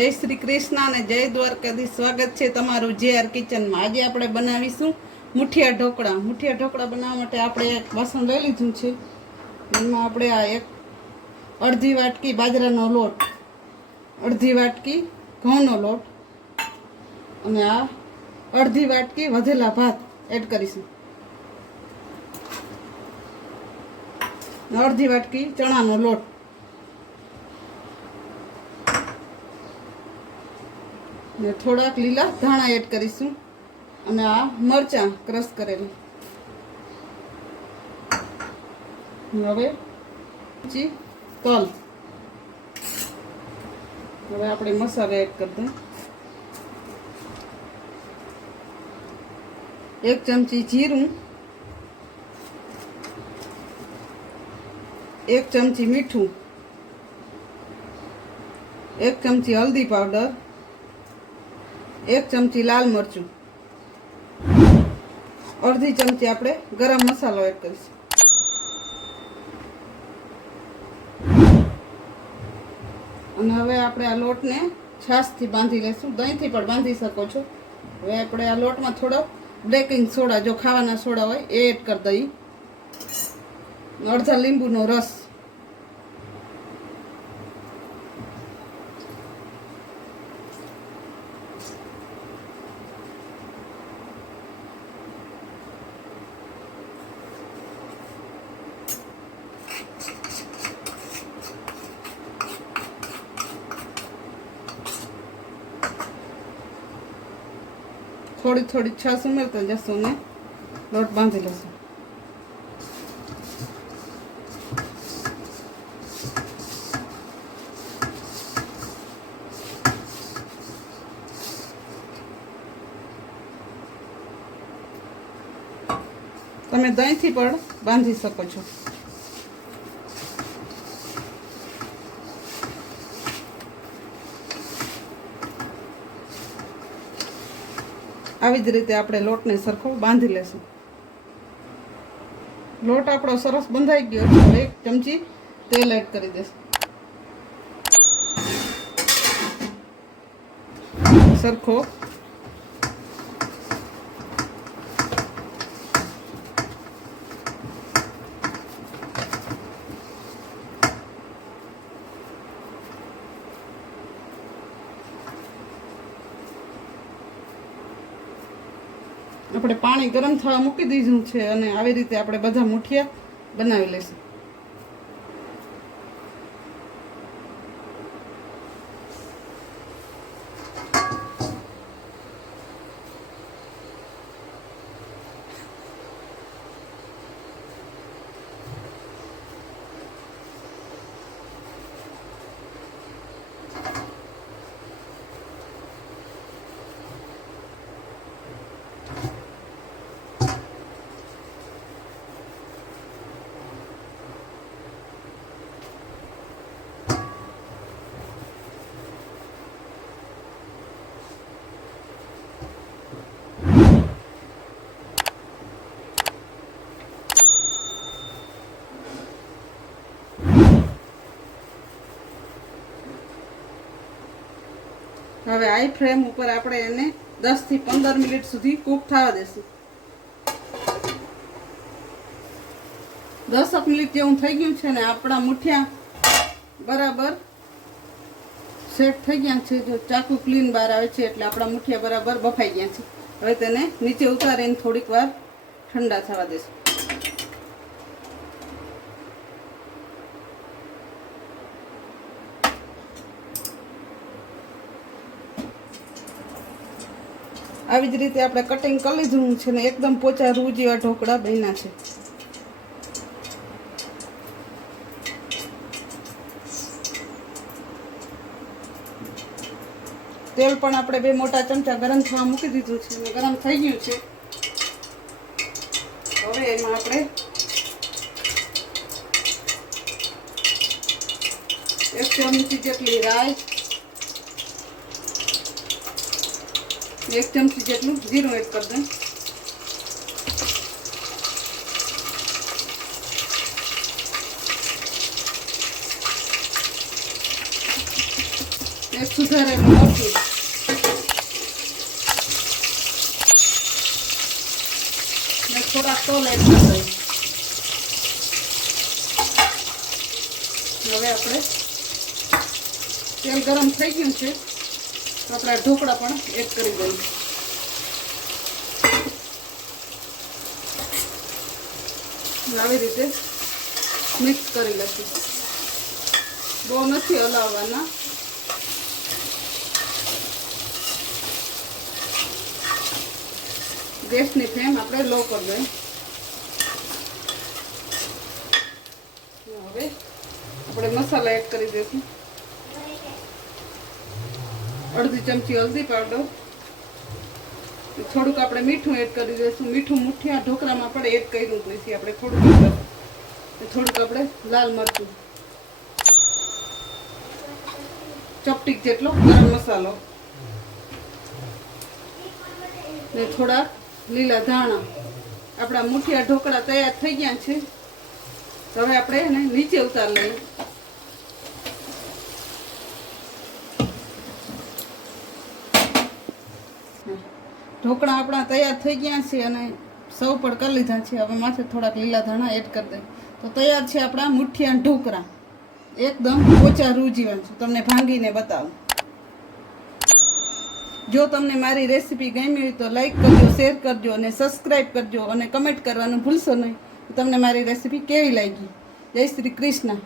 જય શ્રી કૃષ્ણ અને જય દ્વારકાધીશ। સ્વાગત છે તમારું JR કિચનમાં। આજે આપણે બનાવીશું મુઠિયા ઢોકળા। મુઠિયા ઢોકળા બનાવવા માટે આપણે એક વાસણ લઈ લીધું છે। એમાં આપણે આ એક અડધી વાટકી બાજરાનો લોટ, અડધી વાટકી ઘઉંનો લોટ અને આ અડધી વાટકી વધેલા ભાત એડ કરીશું। અડધી વાટકી ચણાનો લોટ ને થોડાક લીલા ધાણા એડ કરીશું અને આ મરચાં ક્રશ કરેલી। હવે તલ, હવે આપણે મસાલા એડ કરી દઈએ। 1 ચમચી જીરું, 1 ચમચી મીઠું, 1 ચમચી હલ્દી પાવડર, 1 ચમચી લાલ મરચું, અડધી ચમચી આપણે ગરમ મસાલો એડ કરીશું અને હવે આપણે આ લોટને છાશથી બાંધી લઈશું। દહીંથી પણ બાંધી શકો છો। હવે આપણે આ લોટમાં થોડો બેકિંગ સોડા, જો ખાવાના સોડા હોય એ એડ કરી દઈએ, અડધા લીંબુનો રસ, થોડી થોડી છાશ ઉમેરતા જશું ને લોટ બાંધી લઈશું। તમે દહીંથી પણ બાંધી શકો છો। આવી જ રીતે આપણે લોટને સરખો બાંધી લેશું। લોટ આપણો સરસ બંધાઈ ગયો છે। હવે 1 ચમચી તેલ એડ કરી દેશું, સરખો આપણે પાણી ગરમ થવા મૂકી દીધું છે અને આવી રીતે આપણે બધા મુઠિયા બનાવી લઈશું। હવે હાઈ ફ્લેમ ઉપર આપણે એને 10 થી 15 મિનિટ સુધી કૂક થવા દેશું। 10 મિનિટ જેવું થઈ ગયું છે ને આપણા મુઠિયા બરાબર સેટ થઈ ગયા છે। જો ચાકુ ક્લીન બહાર આવે છે એટલે આપણા મુઠિયા બરાબર બફાઈ ગયા છે। હવે તેને નીચે ઉતારીને થોડીક વાર ઠંડા થવા દેશું। આવી જ રીતે આપણે કટિંગ કરી લીધું છે ને એકદમ પોચા રૂ જેવા ઢોકળા બન્યા છે। તેલ પણ આપણે 2 મોટા ચમચા ગરમ થવા મૂકી દીધું છે અને ગરમ થઈ ગયું છે। હવે એમાં આપણે 1 ચમચી જેટલી રાઈ, 1 ચમચી જેટલું જીરું એડ કરી દઉં, એક સુધારેલું મરચું, ને થોડાક તલ એડ કરી દઈએ. હવે આપણે તેલ ગરમ થઈ ગયું છે તો આપણે ઢોકળા પણ એડ કરી દઈએ. આવી રીતે મિક્સ કરી લઈશું. બહુ નથી હલાવવાના. ગેસની ફ્લેમ આપણે લો કરી દઈએ. હવે આપણે મસાલા એડ કરી દઈશું. અડધી ચમચી હલ્દી પાવડર, થોડુંક આપણે મીઠું એડ કરી દઈશું. મીઠું મુઠિયા ઢોકળામાં આપણે એડ કર્યું પછી આપણે થોડુંક આપણે લાલ મરચું, ચપટીક જેટલો ગરમ મસાલો ને થોડા લીલા ધાણા. આપણા મુઠિયા ઢોકળા તૈયાર થઈ ગયા છે. હવે આપણે એને નીચે ઉતાર લઈએ. ઢોકળા આપણા તૈયાર થઈ ગયા છે અને સૌ પણ કરી લીધા છે. હવે માથે થોડાક લીલા ધાણા એડ કરી દઈએ તો તૈયાર છે આપણા મુઠિયા ઢોકળા. એકદમ ઓછા રૂ જીવન છે. તમને ભાંગીને બતાવું. જો તમને મારી રેસીપી ગમી હોય તો લાઈક કરજો, શેર કરજો અને સબસ્ક્રાઈબ કરજો અને કમેન્ટ કરવાનું ભૂલશો નહીં. તમને મારી રેસીપી કેવી લાગી. જય શ્રી કૃષ્ણ.